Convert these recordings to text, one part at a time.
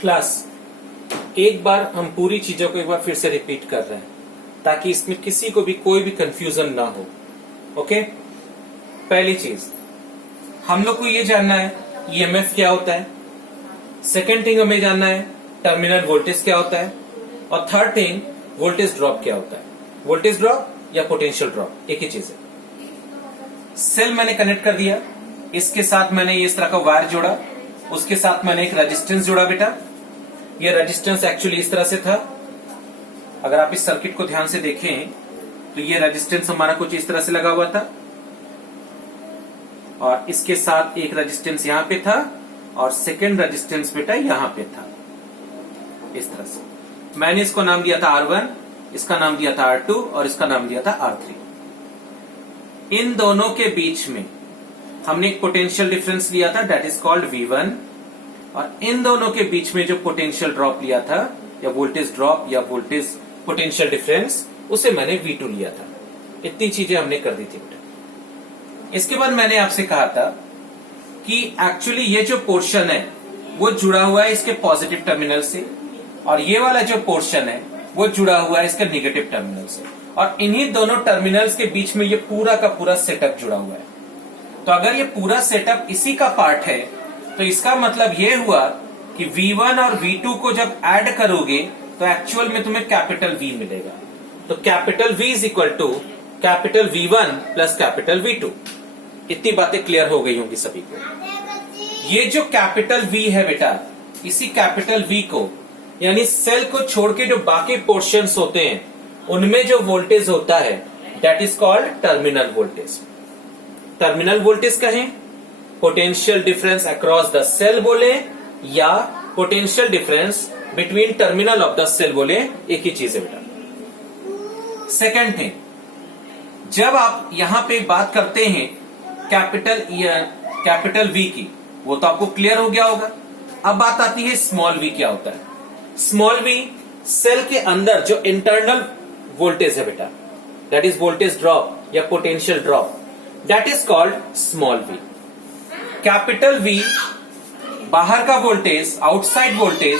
Class एक बार हम पूरी चीजों को एक बार फिर से रिपीट कर रहे हैं ताकि इसमें किसी को भी कोई भी कंफ्यूजन ना हो। ओके, पहली चीज हम लोग को ये जानना है ईएमएफ क्या होता है। सेकेंड थिंग हमें जानना है टर्मिनल वोल्टेज क्या होता है। और थर्ड थिंग वोल्टेज ड्रॉप क्या होता है। वोल्टेज ड्रॉप या पोटेंशियल ड्रॉप एक ही चीज है। सेल मैंने कनेक्ट कर दिया, इसके साथ मैंने इस तरह का वायर जोड़ा, उसके साथ मैंने एक रेजिस्टेंस जोड़ा। बेटा ये रेजिस्टेंस एक्चुअली इस तरह से था। अगर आप इस सर्किट को ध्यान से देखें तो ये रेजिस्टेंस हमारा कुछ इस तरह से लगा हुआ था और इसके साथ एक रेजिस्टेंस यहां पे था और सेकेंड रेजिस्टेंस बेटा यहां पे था इस तरह से। मैंने इसको नाम दिया था R1, इसका नाम दिया था R2 और इसका नाम दिया था R3। इन दोनों के बीच में हमने एक पोटेंशियल डिफरेंस लिया था दैट इज कॉल्ड V1 और इन दोनों के बीच में जो पोटेंशियल ड्रॉप लिया था या वोल्टेज ड्रॉप या वोल्टेज पोटेंशियल डिफरेंस उसे मैंने V2 लिया था। इतनी चीजें हमने कर दी थी बेटा। इसके बाद मैंने आपसे कहा था कि एक्चुअली ये जो पोर्शन है वो जुड़ा हुआ है इसके पॉजिटिव टर्मिनल से और ये वाला जो पोर्शन है वो जुड़ा हुआ है इसके निगेटिव टर्मिनल से और इन्हीं दोनों टर्मिनल्स के बीच में ये पूरा का पूरा सेटअप जुड़ा हुआ है। तो अगर ये पूरा सेटअप इसी का पार्ट है तो इसका मतलब ये हुआ कि V1 और V2 को जब ऐड करोगे तो एक्चुअल में तुम्हें कैपिटल V मिलेगा। तो capital V is equal to capital V1 plus capital V2। इतनी बातें क्लियर हो गई होंगी सभी को। ये जो कैपिटल V है बेटा, इसी कैपिटल V को यानी सेल को छोड़ के जो बाकी पोर्शंस होते हैं उनमें जो वोल्टेज होता है that is called terminal voltage. Terminal voltage कहें, potential difference across the cell बोले या potential difference between terminal of the cell बोले, एक ही चीज है बेटा। सेकेंड थिंग, जब आप यहां पे बात करते हैं कैपिटल V की, वो तो आपको क्लियर हो गया होगा। अब बात आती है स्मॉल v क्या होता है। स्मॉल v सेल के अंदर जो इंटरनल वोल्टेज है बेटा दैट इज वोल्टेज ड्रॉप या potential drop that is called small v। Capital V बाहर का वोल्टेज, आउटसाइड वोल्टेज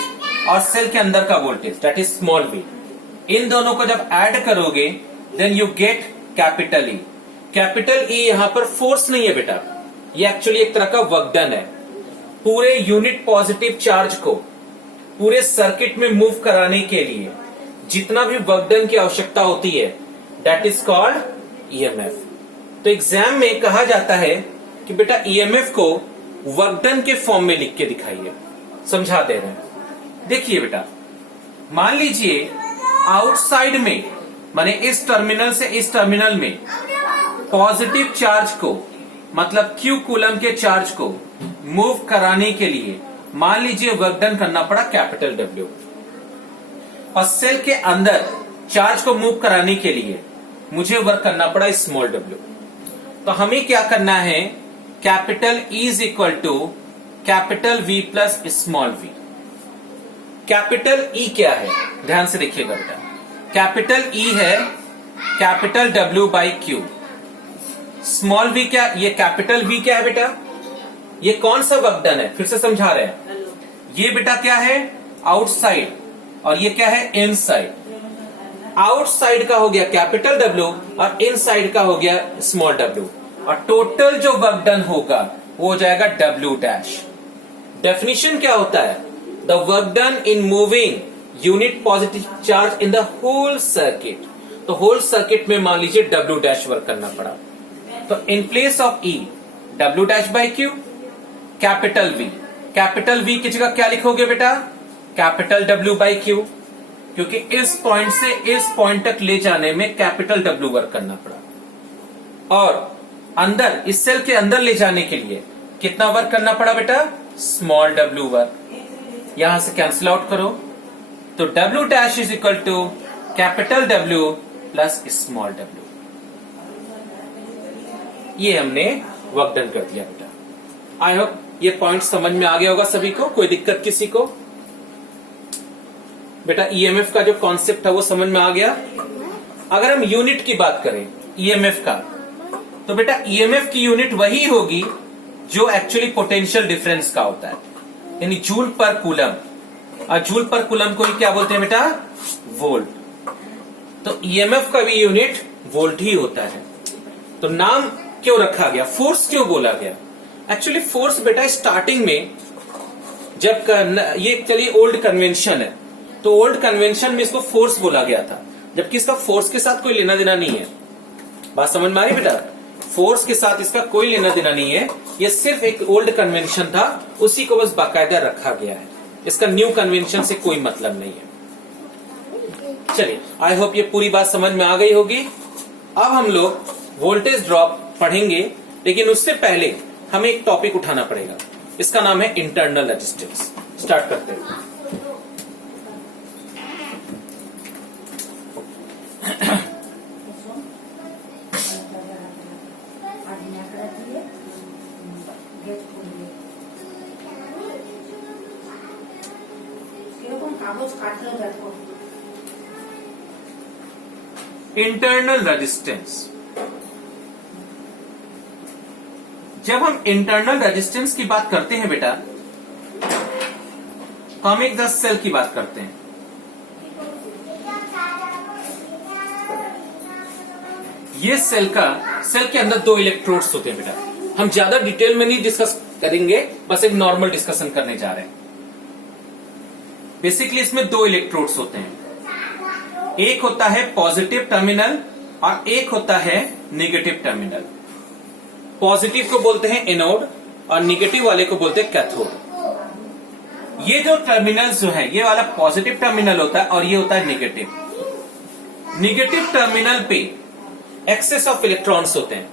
और सेल के अंदर का voltage that is small v। इन दोनों को जब ऐड करोगे then you get capital E। Capital E यहां पर फोर्स नहीं है बेटा, ये एक्चुअली एक तरह का वर्क डन है। पूरे यूनिट पॉजिटिव चार्ज को पूरे सर्किट में मूव कराने के लिए जितना भी वर्क डन की आवश्यकता होती है दैट इज कॉल्ड ईएमएफ। तो एग्जाम में कहा जाता है कि बेटा ईएमएफ को वर्क डन के फॉर्म में लिख के दिखाइए। समझा दे रहे हैं। देखिए बेटा, मान लीजिए आउटसाइड में माने इस टर्मिनल से इस टर्मिनल में पॉजिटिव चार्ज को मतलब Q कूलम के चार्ज को मूव कराने के लिए मान लीजिए वर्क डन करना पड़ा कैपिटल W और सेल के अंदर चार्ज को मूव कराने के लिए मुझे वर्क करना पड़ा स्मॉल w। तो हमें क्या करना है, capital E is equal to capital V plus small v। Capital E क्या है ध्यान से देखिएगा बेटा। कैपिटल E है कैपिटल W बाई Q। स्मॉल v क्या, ये कैपिटल V क्या है बेटा, ये कौन सा वर्क डन है, फिर से समझा रहे हैं। ये बेटा क्या है आउटसाइड और ये क्या है इनसाइड। आउटसाइड का हो गया कैपिटल W और इनसाइड का हो गया स्मॉल w और टोटल जो वर्क डन होगा वो हो जाएगा W डैश। डेफिनेशन क्या होता है, the work done in moving unit positive charge in the whole circuit. तो होल सर्किट में मान लीजिए W डैश वर्क करना पड़ा, तो in place of E W dash by Q capital V। Capital V की जगह क्या लिखोगे बेटा, कैपिटल W बाई Q, क्योंकि इस पॉइंट से इस पॉइंट तक ले जाने में कैपिटल W वर्क करना पड़ा और अंदर इस सेल के अंदर ले जाने के लिए कितना वर्क करना पड़ा बेटा, स्मॉल w वर्क। यहां से कैंसिल आउट करो तो W dash is equal to capital W plus small w। ये हमने वर्क डन कर दिया बेटा। आई होप ये पॉइंट समझ में आ गया होगा सभी को, कोई दिक्कत किसी को। बेटा ईएमएफ का जो कॉन्सेप्ट है वो समझ में आ गया। अगर हम यूनिट की बात करें ईएमएफ का, तो बेटा ईएमएफ की यूनिट वही होगी जो एक्चुअली पोटेंशियल डिफरेंस का होता है, यानी जूल पर कूलम। और जूल पर कूलम को ही क्या बोलते हैं बेटा? वोल्ट। तो ईएमएफ का भी यूनिट वोल्ट ही होता है। तो नाम क्यों रखा गया, फोर्स क्यों बोला गया? एक्चुअली फोर्स बेटा स्टार्टिंग में जब ये चलिए ओल्ड कन्वेंशन है, तो ओल्ड कन्वेंशन में इसको फोर्स बोला गया था, जबकि इसका फोर्स के साथ कोई लेना देना नहीं है। बात समझ में आ रही बेटा? फोर्स के साथ इसका कोई लेना देना नहीं है, ये सिर्फ एक ओल्ड कन्वेंशन था, उसी को बस बाकायदा रखा गया है। इसका न्यू कन्वेंशन से कोई मतलब नहीं है। चलिए, आई होप ये पूरी बात समझ में आ गई होगी। अब हम लोग वोल्टेज ड्रॉप पढ़ेंगे, लेकिन उससे पहले हमें एक टॉपिक उठाना पड़ेगा। इसका नाम है इंटरनल रेजिस्टेंस। स्टार्ट करते हैं। Internal resistance. जब हम इंटरनल रेजिस्टेंस की बात करते हैं बेटा, तो हम एक 10 सेल की बात करते हैं। ये सेल के अंदर 2 इलेक्ट्रोड्स होते हैं बेटा। हम ज्यादा डिटेल में नहीं डिस्कस करेंगे, बस एक नॉर्मल डिस्कशन करने जा रहे हैं। बेसिकली इसमें 2 इलेक्ट्रोड्स होते हैं, एक होता है पॉजिटिव टर्मिनल और एक होता है नेगेटिव टर्मिनल। पॉजिटिव को बोलते हैं एनोड और नेगेटिव वाले को बोलते हैं कैथोड। ये जो टर्मिनल्स जो है, ये वाला पॉजिटिव टर्मिनल होता है और ये होता है नेगेटिव। नेगेटिव टर्मिनल पे एक्सेस ऑफ इलेक्ट्रॉन्स होते हैं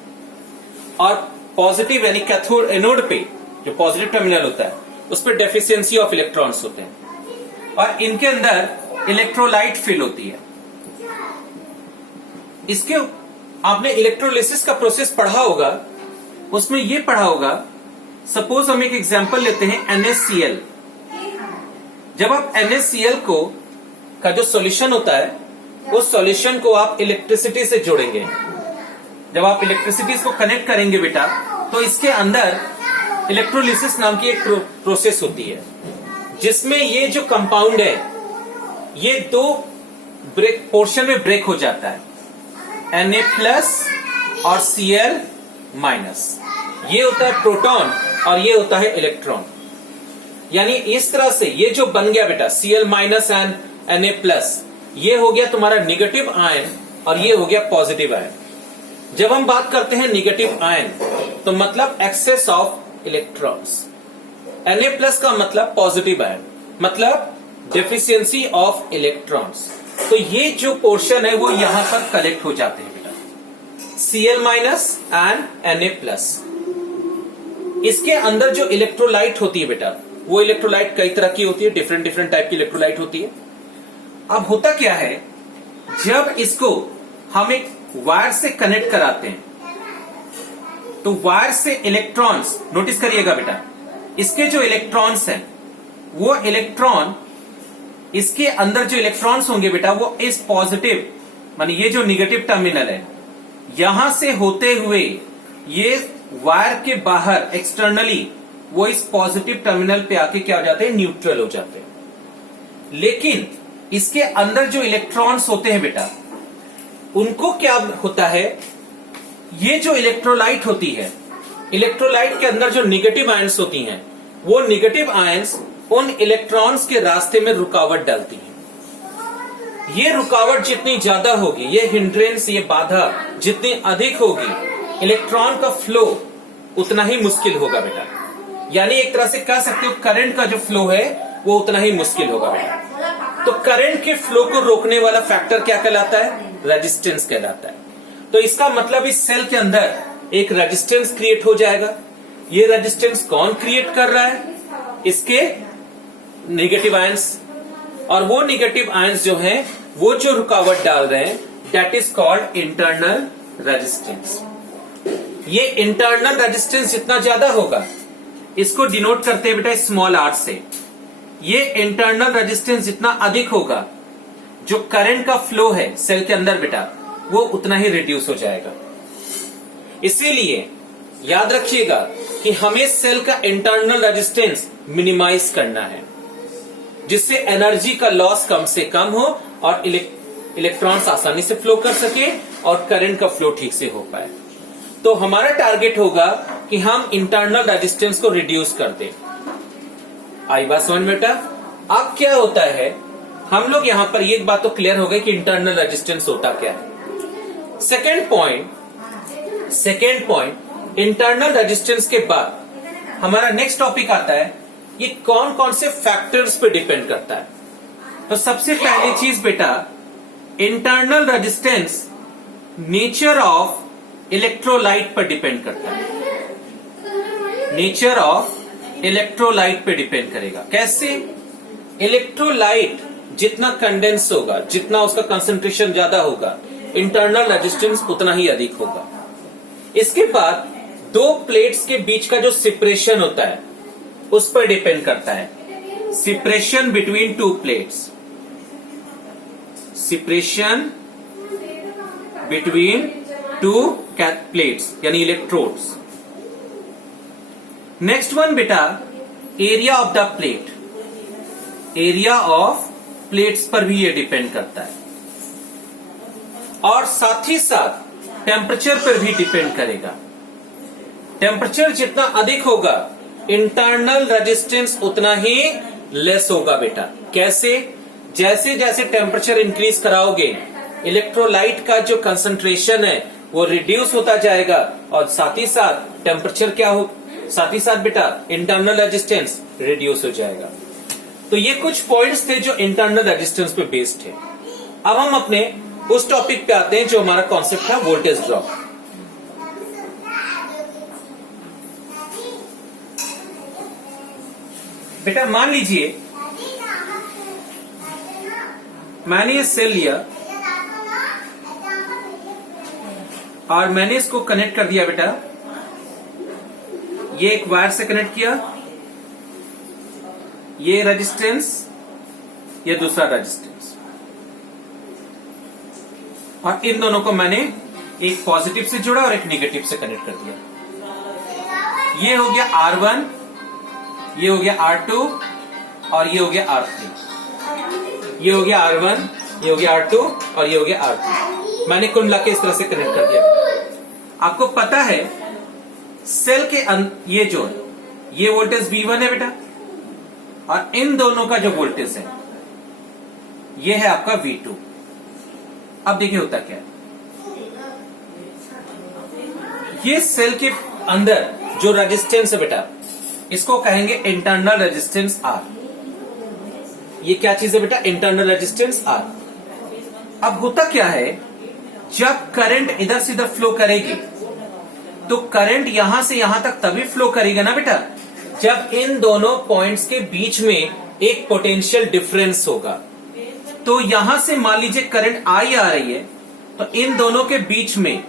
और पॉजिटिव यानी कैथोड एनोड पे जो पॉजिटिव टर्मिनल होता है उस पर डेफिशिएंसी ऑफ इलेक्ट्रॉन्स होते हैं और इनके अंदर इलेक्ट्रोलाइट फिल होती है। इसके आपने इलेक्ट्रोलिसिस का प्रोसेस पढ़ा होगा, उसमें ये पढ़ा होगा, सपोज हम एक एग्जांपल लेते हैं NaCl। जब आप NaCl को का जो सॉल्यूशन होता है, उस सॉल्यूशन को आप इलेक्ट्रिसिटी से जोड़ेंगे। जब आप इलेक्ट्रिसिटी को कनेक्ट करेंगे बेटा, तो इसके अंदर इलेक्ट्रोलिसिस नाम की एक प्रोसेस होती है, जिसमें ये जो कंपाउंड है ये 2 पोर्शन में ब्रेक हो जाता है, Na+ और Cl-। ये होता है प्रोटॉन और ये होता है इलेक्ट्रॉन। यानी इस तरह से ये जो बन गया बेटा Cl- एंड Na+, ये हो गया तुम्हारा नेगेटिव आयन और ये हो गया पॉजिटिव आयन। जब हम बात करते हैं नेगेटिव आयन, तो मतलब एक्सेस ऑफ इलेक्ट्रॉन्स। Na+ का मतलब पॉजिटिव आयन, मतलब डेफिशिएंसी ऑफ इलेक्ट्रॉन्स। तो ये जो पोर्शन है वो यहां पर कलेक्ट हो जाते हैं बेटा, Cl- एंड Na+। इसके अंदर जो इलेक्ट्रोलाइट होती है बेटा, वो इलेक्ट्रोलाइट कई तरह की होती है, डिफरेंट टाइप की इलेक्ट्रोलाइट होती है। अब होता क्या है, जब इसको हम एक वायर से कनेक्ट कराते हैं, तो वायर से इलेक्ट्रॉन्स, नोटिस करिएगा बेटा, इसके जो इलेक्ट्रॉन्स हैं, वो इलेक्ट्रॉन, इसके अंदर जो इलेक्ट्रॉन्स होंगे बेटा, वो इस पॉजिटिव माने ये जो नेगेटिव टर्मिनल है, यहां से होते हुए ये वायर के बाहर एक्सटर्नली वो इस पॉजिटिव टर्मिनल पे आके क्या हो जाते हैं, न्यूट्रल हो जाते हैं। लेकिन इसके अंदर जो इलेक्ट्रॉन्स होते हैं बेटा, उनको क्या होता है, ये जो इलेक्ट्रोलाइट होती है, इलेक्ट्रोलाइट के अंदर जो नेगेटिव आयंस होती हैं, वो नेगेटिव आयंस उन इलेक्ट्रॉन्स के रास्ते में रुकावट डालती हैं। ये रुकावट जितनी ज्यादा होगी, ये हिंड्रेंस, ये बाधा जितनी अधिक होगी, इलेक्ट्रॉन का फ्लो उतना ही मुश्किल होगा बेटा। यानी एक तरह से कह सकते हो करंट का जो फ्लो है वो उतना ही मुश्किल होगा बेटा। तो करंट के फ्लो को रोकने वाला फैक्टर क्या कहलाता है, रेजिस्टेंस कहलाता है। तो इसका मतलब इस सेल के अंदर एक रेजिस्टेंस क्रिएट हो जाएगा। ये रेजिस्टेंस कौन क्रिएट कर रहा है, इसके नेगेटिव आयंस, और वो नेगेटिव आयंस जो हैं वो जो रुकावट डाल रहे हैं, that is called internal resistance. ये इंटरनल रेजिस्टेंस जितना ज्यादा होगा, इसको डिनोट करते हैं बेटा स्मॉल r से। ये इंटरनल रेजिस्टेंस जितना अधिक होगा, जो करंट का फ्लो है सेल के अंदर बेटा, वो उतना ही रिड्यूस हो जाएगा। इसीलिए याद रखिएगा कि हमें सेल का इंटरनल रेजिस्टेंस मिनिमाइज करना है। जिससे एनर्जी का लॉस कम से कम हो और इलेक्ट्रॉन्स आसानी से फ्लो कर सके और करंट का फ्लो ठीक से हो पाए। तो हमारा टारगेट होगा कि हम इंटरनल रेजिस्टेंस को रिड्यूस कर दें। आई बात समझ में बेटा? अब क्या होता है, हम लोग यहां पर एक बात तो क्लियर हो गई कि इंटरनल रेजिस्टेंस होता क्या है। सेकेंड पॉइंट इंटरनल रेजिस्टेंस के बाद हमारा नेक्स्ट टॉपिक आता है, ये कौन कौन से फैक्टर्स पे डिपेंड करता है। तो सबसे पहली चीज बेटा, internal resistance nature of electrolyte पर डिपेंड करता है। नेचर ऑफ इलेक्ट्रोलाइट पे डिपेंड करेगा। कैसे? इलेक्ट्रोलाइट जितना कंडेंस होगा, जितना उसका कंसंट्रेशन ज्यादा होगा, इंटरनल रेजिस्टेंस उतना ही अधिक होगा। इसके बाद दो प्लेट्स के बीच का जो सेपरेशन होता है उस पर डिपेंड करता है। Separation between two plates, separation between two plates यानी इलेक्ट्रोड्स। नेक्स्ट वन बेटा, area of the plate. Area of plates पर भी ये डिपेंड करता है और साथ ही साथ टेम्परेचर पर भी डिपेंड करेगा। टेम्परेचर जितना अधिक होगा, इंटरनल रेजिस्टेंस उतना ही लेस होगा बेटा। कैसे? जैसे जैसे टेम्परेचर इंक्रीज कराओगे, इलेक्ट्रोलाइट का जो कंसंट्रेशन है वो रिड्यूस होता जाएगा और साथ ही साथ टेम्परेचर क्या हो, साथ ही साथ बेटा इंटरनल रेजिस्टेंस रिड्यूस हो जाएगा। तो ये कुछ पॉइंट्स थे जो इंटरनल रेजिस्टेंस पे बेस्ड है। अब हम अपने उस टॉपिक पे आते हैं जो हमारा कॉन्सेप्ट है वोल्टेज ड्रॉप। बेटा मान लीजिए मैंने ये सेल लिया और मैंने इसको कनेक्ट कर दिया बेटा, ये एक वायर से कनेक्ट किया, ये रेजिस्टेंस, ये दूसरा रेजिस्टेंस, और इन दोनों को मैंने एक पॉजिटिव से जोड़ा और एक नेगेटिव से कनेक्ट कर दिया। ये हो गया R1, ये हो गया R2 और ये हो गया R3। ये हो गया R1, ये हो गया R2 और ये हो गया R3। मैंने कुल मिला के इस तरह से कनेक्ट कर दिया। आपको पता है सेल के ये जो है, ये वोल्टेज V1 है बेटा, और इन दोनों का जो वोल्टेज है ये है आपका V2। अब देखिए होता क्या है, ये सेल के अंदर जो रेजिस्टेंस है बेटा, इसको कहेंगे इंटरनल रेजिस्टेंस R। ये क्या चीज है बेटा? Internal resistance R। अब होता क्या है, जब करंट इधर से इधर फ्लो करेगी तो करंट यहां से यहां तक तभी फ्लो करेगा ना बेटा, जब इन दोनों पॉइंट्स के बीच में एक पोटेंशियल डिफरेंस होगा। तो यहां से मान लीजिए करंट आई आ रही है, तो इन दोनों के बीच में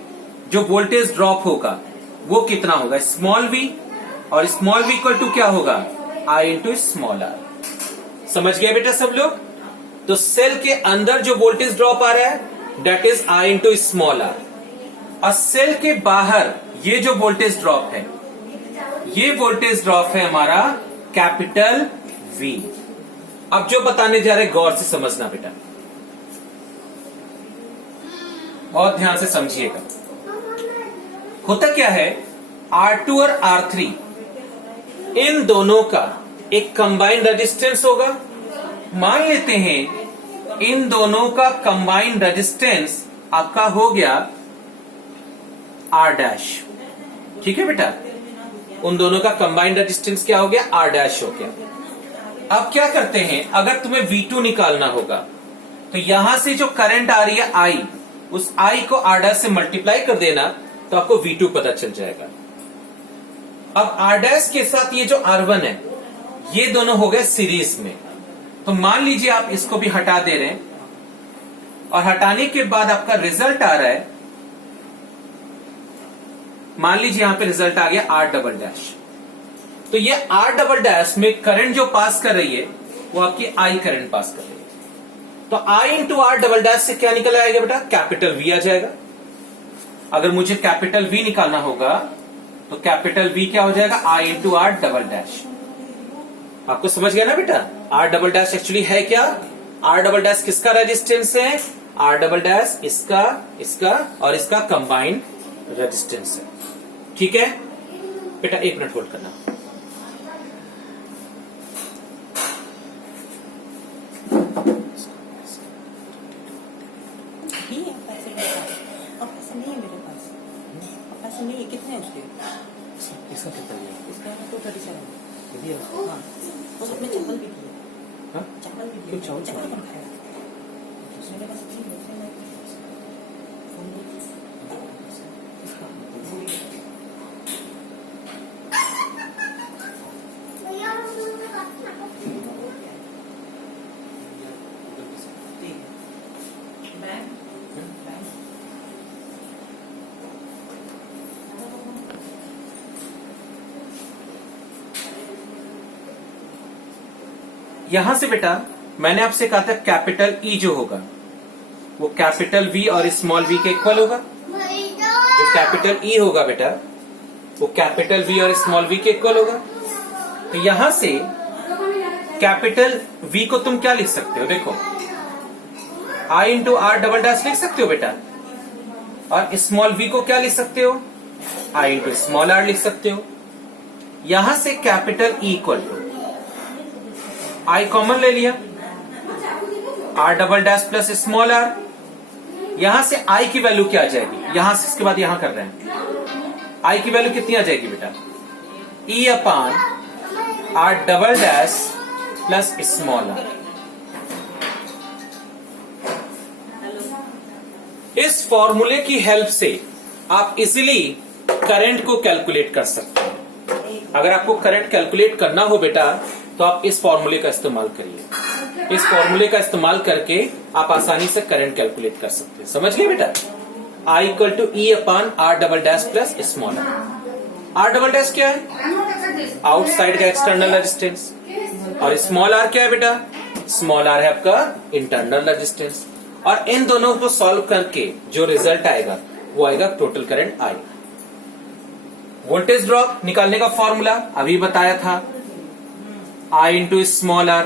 जो वोल्टेज ड्रॉप होगा वो कितना होगा? स्मॉल v, और स्मॉल v इक्वल टू क्या होगा? I into small r। समझ गए बेटा सब लोग? तो सेल के अंदर जो वोल्टेज ड्रॉप आ रहा है that is I into small r, और सेल के बाहर ये जो वोल्टेज ड्रॉप है, ये वोल्टेज ड्रॉप है हमारा कैपिटल V। अब जो बताने जा रहे गौर से समझना बेटा, बहुत ध्यान से समझिएगा। होता क्या है, R2 और R3 इन दोनों का एक कंबाइंड रेजिस्टेंस होगा। मान लेते हैं इन दोनों का कंबाइंड रेजिस्टेंस आपका हो गया R'। ठीक है बेटा, उन दोनों का कंबाइंड रेजिस्टेंस क्या हो गया? R' हो गया। अब क्या करते हैं, अगर तुम्हें V2 निकालना होगा तो यहां से जो करंट आ रही है I, उस I को R' से मल्टीप्लाई कर देना तो आपको V2 पता चल जाएगा। अब R' के साथ ये जो R1 है, ये दोनों हो गए सीरीज में। तो मान लीजिए आप इसको भी हटा दे रहे हैं और हटाने के बाद आपका रिजल्ट आ रहा है, मान लीजिए यहां पे रिजल्ट आ गया R'। तो ये R' में करंट जो पास कर रही है वो आपकी I करंट पास कर रही है। तो I इंटू R' से क्या निकल आएगा बेटा? कैपिटल V आ जाएगा। अगर मुझे कैपिटल V निकालना होगा तो कैपिटल V क्या हो जाएगा? I into R'। आपको समझ गया ना बेटा? आर डबल डैश एक्चुअली है क्या? आर डबल डैश किसका रेजिस्टेंस है? आर डबल डैश इसका, इसका और इसका कंबाइंड रेजिस्टेंस है। ठीक है बेटा, 1 मिनट होल्ड करना। कितने हैं उसके? इसका कितना है? इसका तो 37 दिया। हाँ, बस उसमें चावल भी दिए। हाँ? चावल भी क्यों दिए। चावल? चावल कौन खाएगा? मेरे पास तीन है, उसमें फोन दे। इसका बैंक बैंक यहां से बेटा मैंने आपसे कहा था कैपिटल ई जो होगा वो कैपिटल वी और स्मॉल वी के इक्वल होगा। जो कैपिटल ई होगा बेटा वो कैपिटल वी और स्मॉल वी के इक्वल होगा। तो यहां से कैपिटल वी को तुम क्या लिख सकते हो? देखो आई इंटू आर डबल डैश लिख सकते हो बेटा, और स्मॉल वी को क्या लिख सकते हो? आई इंटू स्मॉल आर लिख सकते हो। यहां से capital E equal to I common ले लिया, R double dash plus small R. यहां से आई की वैल्यू क्या आ जाएगी? यहां से इसके बाद यहां कर रहे हैं, आई की वैल्यू कितनी आ जाएगी बेटा? E upon R double dash plus small R. इस फॉर्मूले की हेल्प से आप इजीली करंट को कैलकुलेट कर सकते हैं। अगर आपको करंट कैलकुलेट करना हो बेटा तो आप इस फॉर्मूले का इस्तेमाल करिए। इस फॉर्मूले का इस्तेमाल करके आप आसानी से करंट कैलकुलेट कर सकते हैं। समझ गए बेटा? I equal to E upon R double dash plus small R double dash क्या है? आउटसाइड का एक्सटर्नल रेजिस्टेंस। और स्मॉल आर क्या है बेटा? स्मॉल आर है आपका इंटरनल रेजिस्टेंस। और इन दोनों को सॉल्व करके जो रिजल्ट आएगा वो आएगा total current I. Voltage drop निकालने का फॉर्मूला अभी बताया था, आई इंटू स्मॉल आर।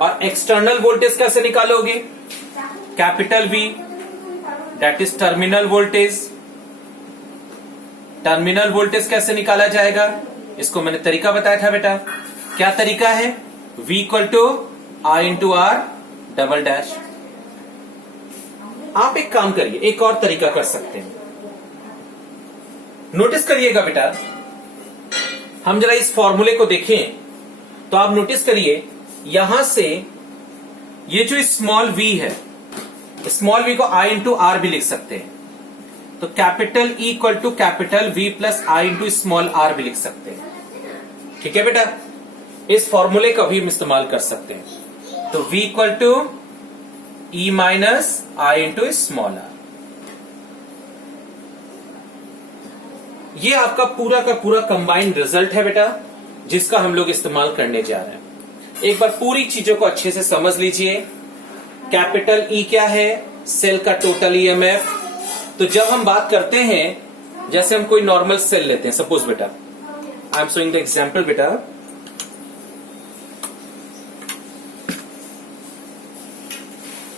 और एक्सटर्नल वोल्टेज कैसे निकालोगे? Capital V that is terminal voltage. Terminal voltage कैसे निकाला जाएगा? इसको मैंने तरीका बताया था बेटा। क्या तरीका है? V equal to I into R double dash. आप एक काम करिए, एक और तरीका कर सकते हैं। नोटिस करिएगा बेटा, हम जरा इस फॉर्मूले को देखें तो आप नोटिस करिए यहां से ये जो स्मॉल v है, स्मॉल v को i इंटू आर भी लिख सकते हैं। तो capital E equal to capital V plus I into small R भी लिख सकते हैं। ठीक है बेटा? इस फॉर्मूले का भी हम इस्तेमाल कर सकते हैं। तो V equal to E minus I into small R. ये आपका पूरा का पूरा कंबाइंड रिजल्ट है बेटा, जिसका हम लोग इस्तेमाल करने जा रहे हैं। एक बार पूरी चीजों को अच्छे से समझ लीजिए। कैपिटल ई क्या है? सेल का टोटल ईएमएफ। तो जब हम बात करते हैं, जैसे हम कोई नॉर्मल सेल लेते हैं, सपोज बेटा I am showing the example बेटा,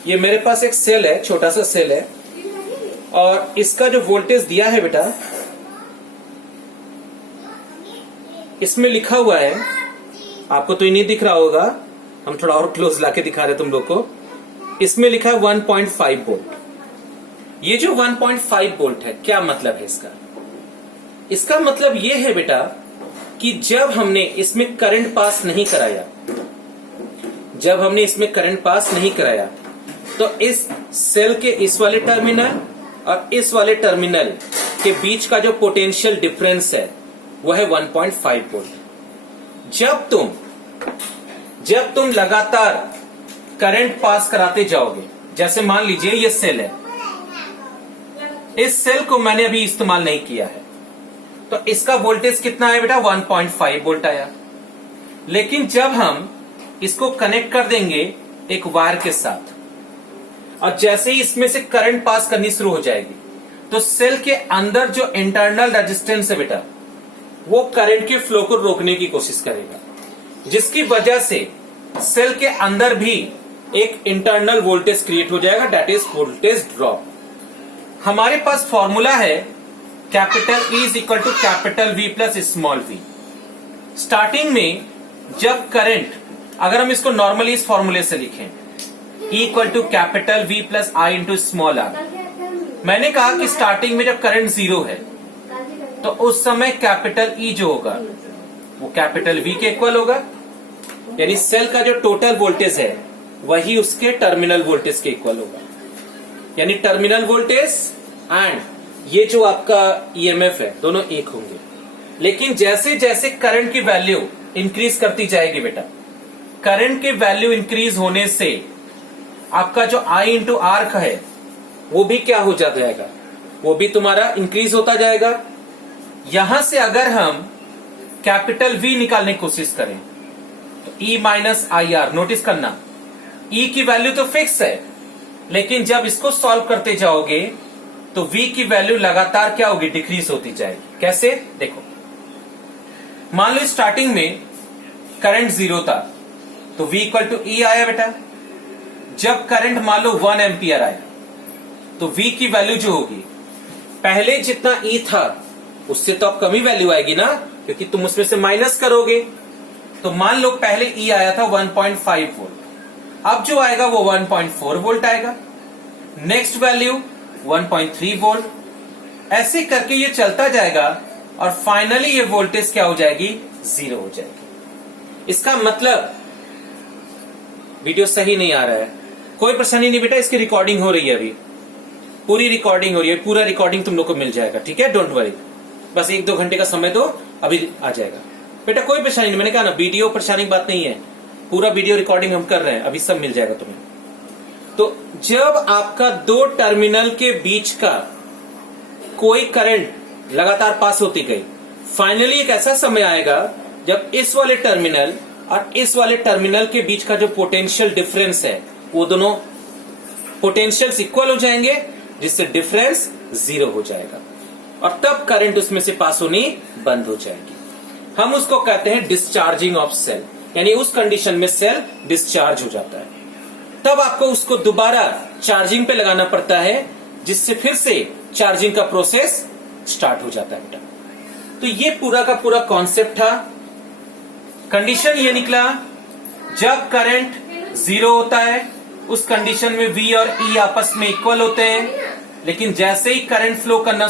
ये मेरे पास एक सेल है, छोटा सा सेल है, और इसका जो वोल्टेज दिया है बेटा, इसमें लिखा हुआ है, आपको तो ये नहीं दिख रहा होगा, हम थोड़ा और क्लोज लाके दिखा रहे तुम लोग को। इसमें लिखा है 1.5 वोल्ट। ये जो 1.5 वोल्ट है, क्या मतलब है इसका? इसका मतलब ये है बेटा कि जब हमने इसमें करंट पास नहीं कराया, जब हमने इसमें करंट पास नहीं कराया, तो इस सेल के इस वाले टर्मिनल और इस वाले टर्मिनल के बीच का जो पोटेंशियल डिफरेंस है वो है 1.5 वोल्ट। जब तुम लगातार करंट पास कराते जाओगे, जैसे मान लीजिए ये सेल है, इस सेल को मैंने अभी इस्तेमाल नहीं किया है, तो इसका वोल्टेज कितना है बेटा? 1.5 वोल्ट आया। लेकिन जब हम इसको कनेक्ट कर देंगे एक वायर के साथ, और जैसे ही इसमें से करंट पास करनी शुरू हो जाएगी, तो सेल के अंदर जो इंटरनल रेजिस्टेंस है बेटा, वो करंट के फ्लो को रोकने की कोशिश करेगा। जिसकी वजह से सेल के अंदर भी एक इंटरनल वोल्टेज क्रिएट हो जाएगा, दैट इज वोल्टेज ड्रॉप। हमारे पास फॉर्मूला है capital E is equal to capital V plus small v। Starting में जब करंट, अगर हम इसको नॉर्मली इस फॉर्मूले से लिखें E equal to capital V plus I into small r, मैंने कहा कि स्टार्टिंग में जब करंट 0 है तो उस समय कैपिटल E जो होगा वो कैपिटल V के इक्वल होगा, यानी सेल का जो टोटल वोल्टेज है वही उसके टर्मिनल वोल्टेज के इक्वल होगा। यानी टर्मिनल वोल्टेज एंड ये जो आपका ईएमएफ है दोनों एक होंगे। लेकिन जैसे जैसे करंट की वैल्यू इंक्रीज करती जाएगी बेटा, करंट की वैल्यू इंक्रीज होने से आपका जो I इंटू आर का है वो भी क्या हो जाएगा, वो भी तुम्हारा इंक्रीज होता जाएगा। यहां से अगर हम कैपिटल V निकालने की कोशिश करें तो E minus I R, notice करना E की वैल्यू तो फिक्स है, लेकिन जब इसको सॉल्व करते जाओगे तो V की वैल्यू लगातार क्या होगी, डिक्रीज होती जाएगी। कैसे, देखो मान लो स्टार्टिंग में करंट 0 था तो V इक्वल टू E आया बेटा। जब करंट मान लो 1 एम्पियर आया तो V की वैल्यू जो होगी पहले जितना E था उससे तो अब कमी वैल्यू आएगी ना, क्योंकि तुम उसमें से माइनस करोगे। तो मान लो पहले E आया था 1.5 वोल्ट, अब जो आएगा वो 1.4 वोल्ट आएगा, नेक्स्ट वैल्यू 1.3 वोल्ट, ऐसे करके ये चलता जाएगा और फाइनली ये वोल्टेज क्या हो जाएगी, 0 हो जाएगी। इसका मतलब वीडियो सही नहीं आ रहा है, कोई परेशानी नहीं बेटा, इसकी रिकॉर्डिंग हो रही है, अभी पूरी रिकॉर्डिंग हो रही है, पूरा रिकॉर्डिंग तुम लोग को मिल जाएगा, ठीक है, डोंट वरी। बस 1-2 घंटे का समय दो, अभी आ जाएगा बेटा, कोई परेशानी नहीं। मैंने कहा ना वीडियो परेशानी की बात नहीं है, पूरा वीडियो रिकॉर्डिंग हम कर रहे हैं, अभी सब मिल जाएगा तुम्हें। तो जब आपका 2 टर्मिनल के बीच का कोई करंट लगातार पास होती गई, फाइनली एक ऐसा समय आएगा जब इस वाले टर्मिनल और इस वाले टर्मिनल के बीच का जो पोटेंशियल डिफरेंस है वो दोनों पोटेंशियल्स इक्वल हो जाएंगे, जिससे डिफरेंस 0 हो जाएगा और तब करंट उसमें से पास होनी बंद हो जाएगी। हम उसको कहते हैं डिस्चार्जिंग ऑफ सेल, यानी उस कंडीशन में सेल डिस्चार्ज हो जाता है। तब आपको उसको दोबारा चार्जिंग पे लगाना पड़ता है, जिससे फिर से चार्जिंग का प्रोसेस स्टार्ट हो जाता है बेटा। तो ये पूरा का पूरा कॉन्सेप्ट था। कंडीशन ये निकला, जब करंट 0 होता है उस कंडीशन में V और E आपस में इक्वल होते हैं, लेकिन जैसे ही करंट फ्लो करना